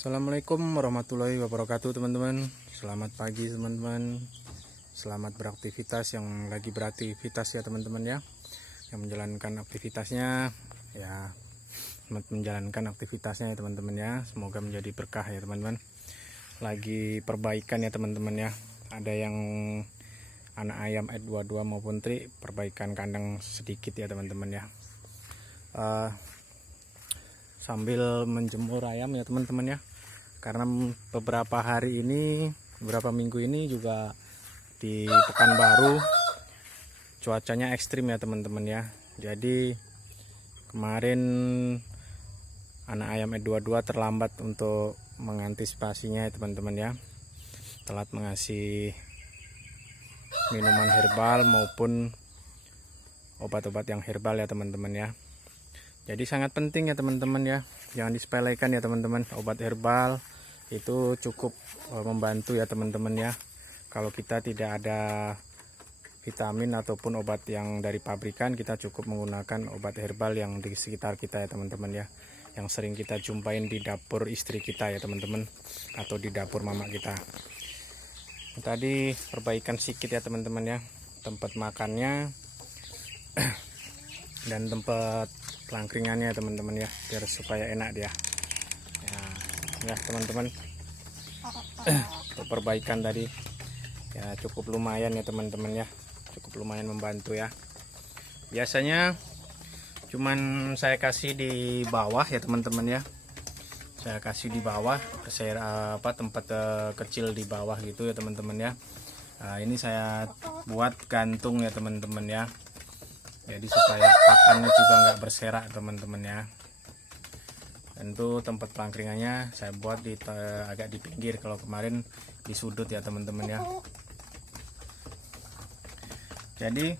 Assalamualaikum warahmatullahi wabarakatuh teman-teman. Selamat pagi teman-teman. Selamat beraktivitas yang lagi beraktivitas ya teman-teman ya. Yang menjalankan aktivitasnya ya, selamat menjalankan aktivitasnya ya teman-teman ya. Semoga menjadi berkah ya teman-teman. Lagi perbaikan ya teman-teman ya. Ada yang anak ayam E22 maupun tri, perbaikan kandang sedikit ya teman-teman ya. Sambil menjemur ayam ya teman-teman ya. Karena beberapa hari ini, beberapa minggu ini juga di Pekanbaru cuacanya ekstrim ya teman-teman ya. Jadi kemarin anak ayam E22 terlambat untuk mengantisipasinya ya teman-teman ya. Telat mengasih minuman herbal maupun obat-obat yang herbal ya teman-teman ya. Jadi sangat penting ya teman-teman ya. Jangan disepelekan ya teman-teman. Obat herbal itu cukup membantu ya teman-teman ya. Kalau kita tidak ada vitamin ataupun obat yang dari pabrikan, kita cukup menggunakan obat herbal yang di sekitar kita ya teman-teman ya, yang sering kita jumpain di dapur istri kita ya teman-teman, atau di dapur mama kita. Tadi perbaikan sedikit ya teman-teman ya, tempat makannya dan tempat pelangkringannya ya teman-teman ya, biar supaya enak dia ya teman-teman. Perbaikan tadi ya cukup lumayan ya teman-teman ya, cukup lumayan membantu ya. Biasanya cuman saya kasih di bawah ya teman-teman ya, saya kasih di bawah, saya tempat kecil di bawah gitu ya teman-teman ya. Ini saya buat gantung ya teman-teman ya, jadi supaya pakannya juga nggak berserak teman-teman ya. Tentu tempat pelangkringannya saya buat agak di pinggir, kalau kemarin di sudut ya teman-teman ya. Jadi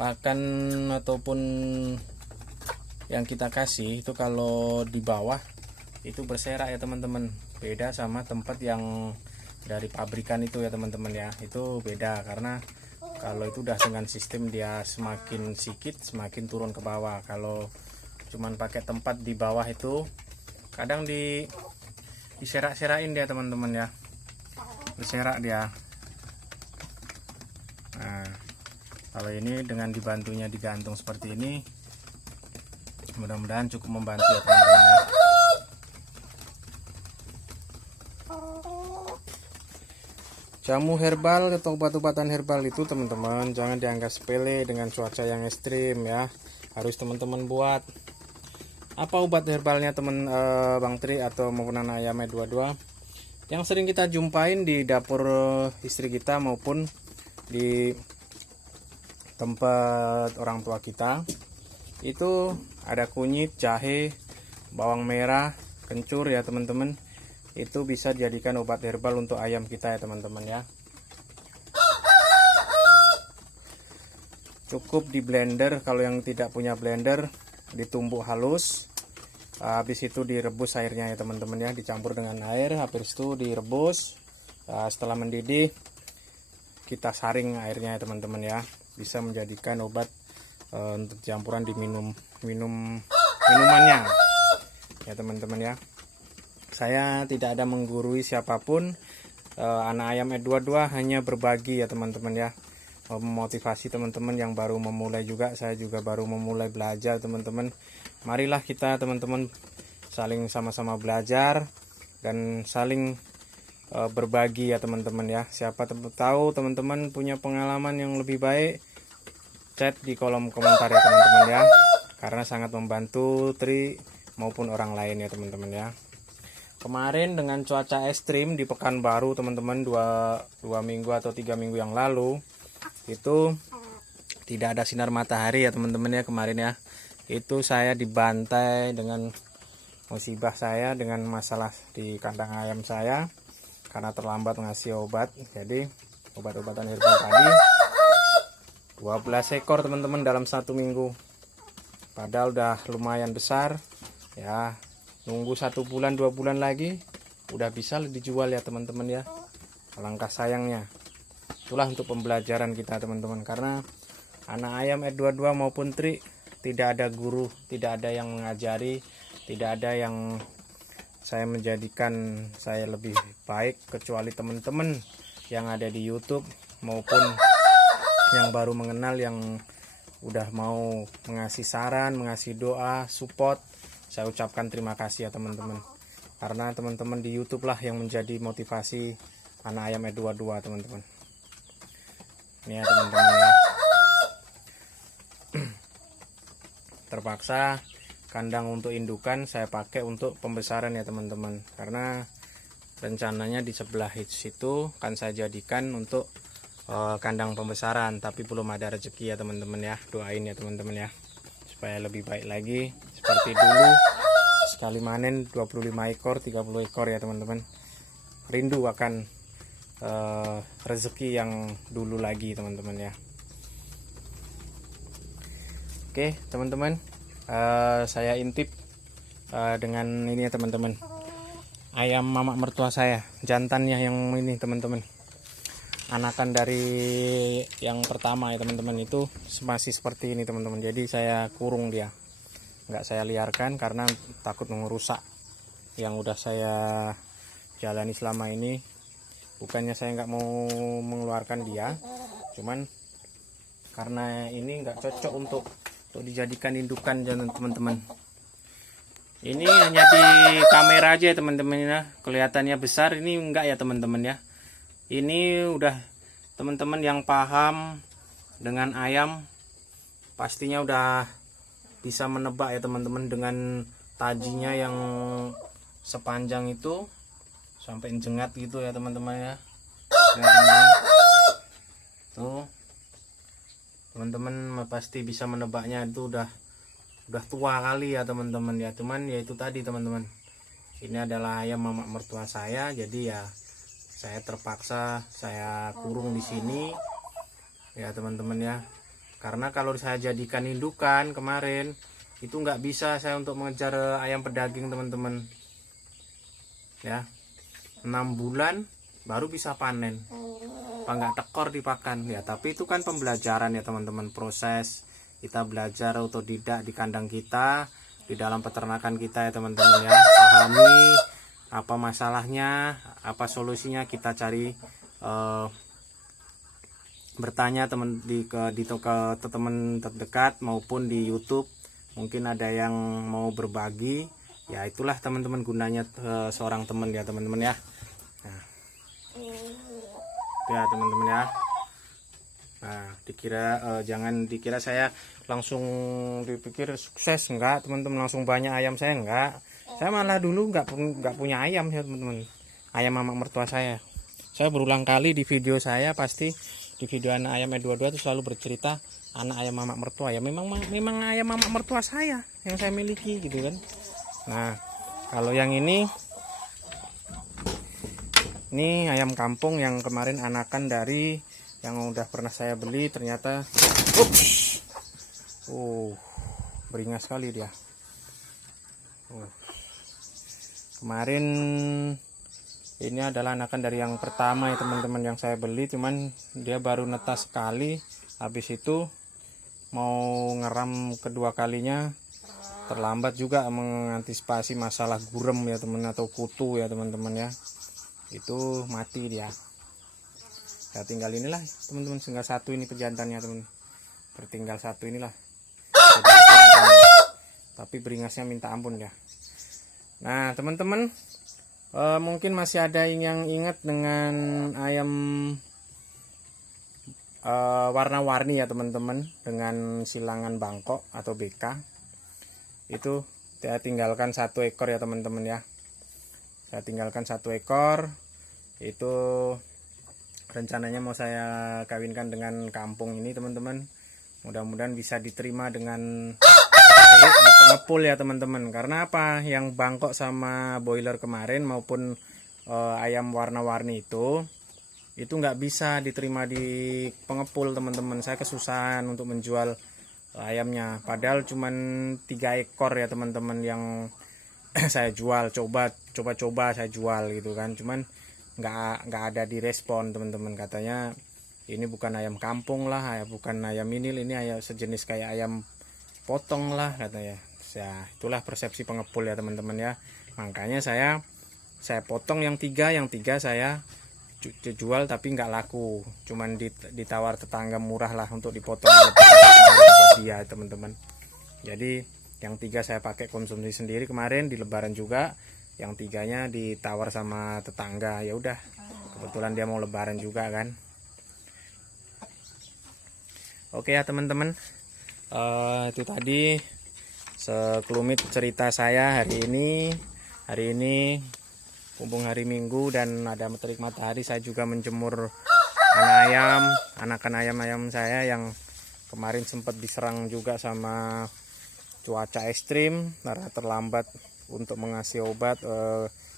pakan ataupun yang kita kasih itu kalau di bawah itu berserak ya teman-teman, beda sama tempat yang dari pabrikan itu ya teman-teman ya. Itu beda, karena kalau itu udah dengan sistem dia semakin sikit semakin turun ke bawah. Kalau cuman pakai tempat di bawah itu kadang diserak-serakin dia teman-teman ya, berserak dia. Nah, kalau ini dengan dibantunya digantung seperti ini, mudah-mudahan cukup membantu ya teman-teman ya. Jamu herbal atau obat-obatan herbal itu teman-teman jangan dianggap sepele dengan cuaca yang ekstrim ya. Harus teman-teman buat. Apa obat herbalnya teman Bang Tri atau maupun anak ayam E22 yang sering kita jumpain di dapur istri kita maupun di tempat orang tua kita? Itu ada kunyit, jahe, bawang merah, kencur ya teman-teman. Itu bisa dijadikan obat herbal untuk ayam kita ya teman-teman ya. Cukup di blender, kalau yang tidak punya blender ditumbuk halus, habis itu direbus airnya ya teman-teman ya, dicampur dengan air, habis itu direbus. Setelah mendidih kita saring airnya ya teman-teman ya, bisa menjadikan obat untuk campuran di minumannya ya teman-teman ya. Saya tidak ada menggurui siapapun, anak ayam E22 hanya berbagi ya teman-teman ya, memotivasi teman-teman yang baru memulai juga. Saya juga baru memulai belajar teman-teman. Marilah kita teman-teman saling sama-sama belajar dan saling berbagi ya teman-teman ya. Siapa tahu teman-teman punya pengalaman yang lebih baik, chat di kolom komentar ya teman-teman ya, karena sangat membantu Tri maupun orang lain ya teman-teman ya. Kemarin dengan cuaca ekstrim di Pekanbaru teman-teman, 2 minggu atau 3 minggu yang lalu itu tidak ada sinar matahari ya teman-teman ya. Kemarin ya itu saya dibantai dengan musibah saya, dengan masalah di kandang ayam saya karena terlambat ngasih obat. Jadi obat-obatan herbal tadi 12 ekor teman-teman dalam 1 minggu, padahal udah lumayan besar ya. Nunggu 1 bulan 2 bulan lagi udah bisa dijual ya teman-teman ya. Alangkah sayangnya. Itulah untuk pembelajaran kita teman-teman, karena anak ayam R22 maupun Tri, tidak ada guru, tidak ada yang mengajari, tidak ada yang saya menjadikan saya lebih baik kecuali teman-teman yang ada di YouTube maupun yang baru mengenal, yang udah mau mengasih saran, mengasih doa, support. Saya ucapkan terima kasih ya teman-teman, karena teman-teman di YouTube lah yang menjadi motivasi anak ayam R22 teman-teman. Ini ya teman-teman ya, terpaksa kandang untuk indukan saya pakai untuk pembesaran ya teman-teman, karena rencananya di sebelah situ kan saya jadikan untuk kandang pembesaran, tapi belum ada rezeki ya teman-teman ya. Doain ya teman-teman ya, supaya lebih baik lagi seperti dulu, sekali manen 25 ekor 30 ekor ya teman-teman. Rindu akan rezeki yang dulu lagi teman-teman ya. Oke teman-teman, saya intip dengan ini ya teman-teman, ayam mamak mertua saya, jantannya yang ini teman-teman, anakan dari yang pertama ya teman-teman, itu masih seperti ini teman-teman. Jadi saya kurung dia, nggak saya liarkan karena takut merusak yang udah saya jalani selama ini. Bukannya saya nggak mau mengeluarkan dia, cuman karena ini nggak cocok untuk dijadikan indukan teman-teman. Ini hanya di kamera aja ya teman-teman ya, kelihatannya besar, ini enggak ya teman-teman ya. Ini udah teman-teman yang paham dengan ayam pastinya udah bisa menebak ya teman-teman, dengan tajinya yang sepanjang itu sampai jengat gitu ya teman-teman ya. Ya, teman-teman. Tuh teman-teman pasti bisa menebaknya, itu udah tua kali ya teman-teman ya. Cuman ya itu tadi teman-teman, ini adalah ayam mamak mertua saya, jadi ya saya terpaksa saya kurung di sini ya teman-teman ya. Karena kalau saya jadikan indukan kemarin itu nggak bisa saya untuk mengejar ayam pedaging teman-teman ya. 6 bulan baru bisa panen, apa nggak tekor dipakan ya. Tapi itu kan pembelajaran ya teman-teman, proses kita belajar otodidak di kandang kita, di dalam peternakan kita ya teman-teman ya. Pahami apa masalahnya, apa solusinya, kita cari bertanya teman ke teman terdekat maupun di YouTube. Mungkin ada yang mau berbagi ya, itulah teman-teman gunanya seorang teman ya teman-teman ya. Nah, ya teman-teman ya. Nah, jangan dikira saya langsung dipikir sukses, enggak teman-teman, langsung banyak ayam saya enggak. Saya malah dulu enggak punya ayam ya teman-teman, ayam mamak mertua saya. Saya berulang kali di video saya, pasti di video anak ayam R22 itu selalu bercerita anak ayam mamak mertua ya. Memang ayam mamak mertua saya yang saya miliki gitu kan. Nah, kalau yang ini ayam kampung yang kemarin anakan dari yang udah pernah saya beli, ternyata beringas sekali dia. Kemarin ini adalah anakan dari yang pertama ya teman-teman yang saya beli, cuman dia baru netas sekali, habis itu mau ngeram kedua kalinya terlambat juga mengantisipasi masalah gurem ya teman, atau kutu ya teman-teman ya. Itu mati dia. Saya tinggal inilah teman-teman, tinggal satu ini pejantannya teman, tertinggal satu inilah. Tapi beringasnya minta ampun ya. Nah teman-teman, mungkin masih ada yang ingat dengan ayam warna-warni ya teman-teman, dengan silangan Bangkok atau BK. Itu saya tinggalkan 1 ekor ya teman-teman ya. Saya tinggalkan 1 ekor. Itu rencananya mau saya kawinkan dengan kampung ini teman-teman. Mudah-mudahan bisa diterima dengan baik di pengepul ya teman-teman. Karena apa, yang Bangkok sama boiler kemarin maupun ayam warna-warni itu nggak bisa diterima di pengepul teman-teman. Saya kesusahan untuk menjual ayamnya, padahal cuman 3 ekor ya teman-teman yang saya jual, coba saya jual gitu kan. Cuman nggak ada direspon teman-teman, katanya Ini bukan ayam kampung lah, bukan ayam ini ayam sejenis kayak ayam potong lah katanya. Ya, itulah persepsi pengepul ya teman-teman ya. Makanya saya potong yang tiga saya jual tapi nggak laku, cuman ditawar tetangga murah lah untuk dipotong buat dia teman-teman. Jadi yang 3 saya pakai konsumsi sendiri kemarin di lebaran juga, yang 3-nya ditawar sama tetangga. Ya udah, kebetulan dia mau lebaran juga kan. Oke ya teman-teman, itu tadi sekelumit cerita saya hari ini mumpung hari Minggu dan ada terik matahari. Saya juga menjemur anakan ayam saya yang kemarin sempat diserang juga sama cuaca ekstrim karena terlambat untuk mengasih obat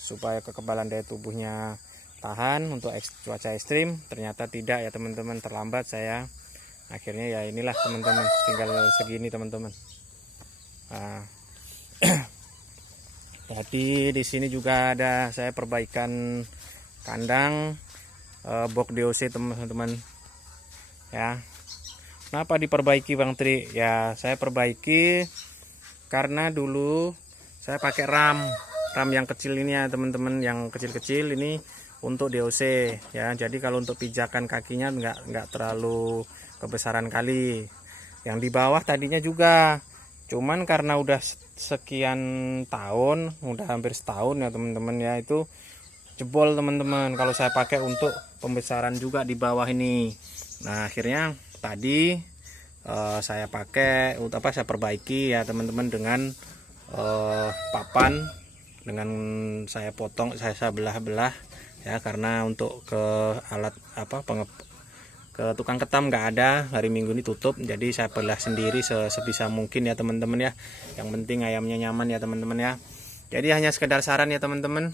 supaya kekebalan daya tubuhnya tahan untuk cuaca ekstrim. Ternyata tidak ya teman-teman, terlambat saya. Akhirnya ya inilah teman-teman, tinggal segini teman-teman. Tadi di sini juga ada saya perbaikan kandang box DOC teman-teman ya. Kenapa diperbaiki Bang Tri? Ya saya perbaiki karena dulu saya pakai ram yang kecil ini ya teman-teman, yang kecil-kecil ini untuk DOC ya. Jadi kalau untuk pijakan kakinya nggak terlalu kebesaran kali. Yang di bawah tadinya juga, cuman karena udah sekian tahun, udah hampir setahun ya teman-teman ya, itu jebol teman-teman kalau saya pakai untuk pembesaran juga di bawah ini. Nah akhirnya tadi saya pakai saya perbaiki ya teman-teman dengan papan, dengan saya potong, saya belah-belah ya, karena untuk ke alat ke tukang ketam nggak ada, hari Minggu ini tutup, jadi saya belah sendiri sebisa mungkin ya teman-teman ya. Yang penting ayamnya nyaman ya teman-teman ya. Jadi hanya sekedar saran ya teman-teman,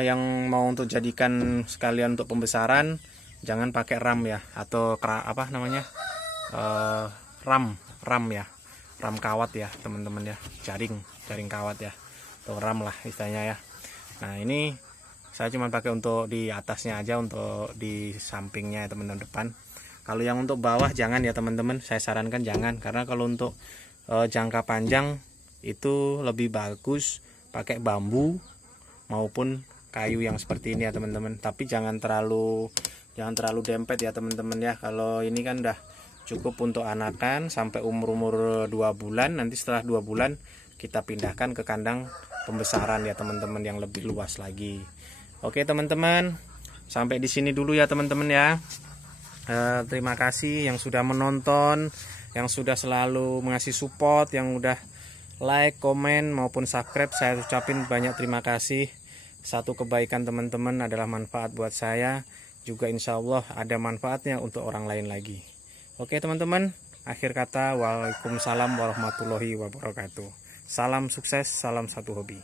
yang mau untuk jadikan sekalian untuk pembesaran, jangan pakai ram ya, atau ram ya, ram kawat ya teman-teman ya, jaring kawat ya, atau ram lah istilahnya ya. Nah ini saya cuma pakai untuk di atasnya aja, untuk di sampingnya ya teman-teman depan. Kalau yang untuk bawah jangan ya teman-teman, saya sarankan jangan, karena kalau untuk jangka panjang itu lebih bagus pakai bambu maupun kayu yang seperti ini ya teman-teman. Tapi jangan terlalu dempet ya teman-teman ya. Kalau ini kan udah cukup untuk anakan sampai umur 2 bulan. Nanti setelah 2 bulan kita pindahkan ke kandang pembesaran ya teman-teman, yang lebih luas lagi. Oke teman-teman, sampai di sini dulu ya teman-teman ya. Terima kasih yang sudah menonton, yang sudah selalu mengasih support, yang udah like, komen maupun subscribe. Saya ucapin banyak terima kasih. Satu kebaikan teman-teman adalah manfaat buat saya, juga insya Allah ada manfaatnya untuk orang lain lagi. Oke teman-teman, akhir kata, waalaikumsalam warahmatullahi wabarakatuh. Salam sukses, salam satu hobi.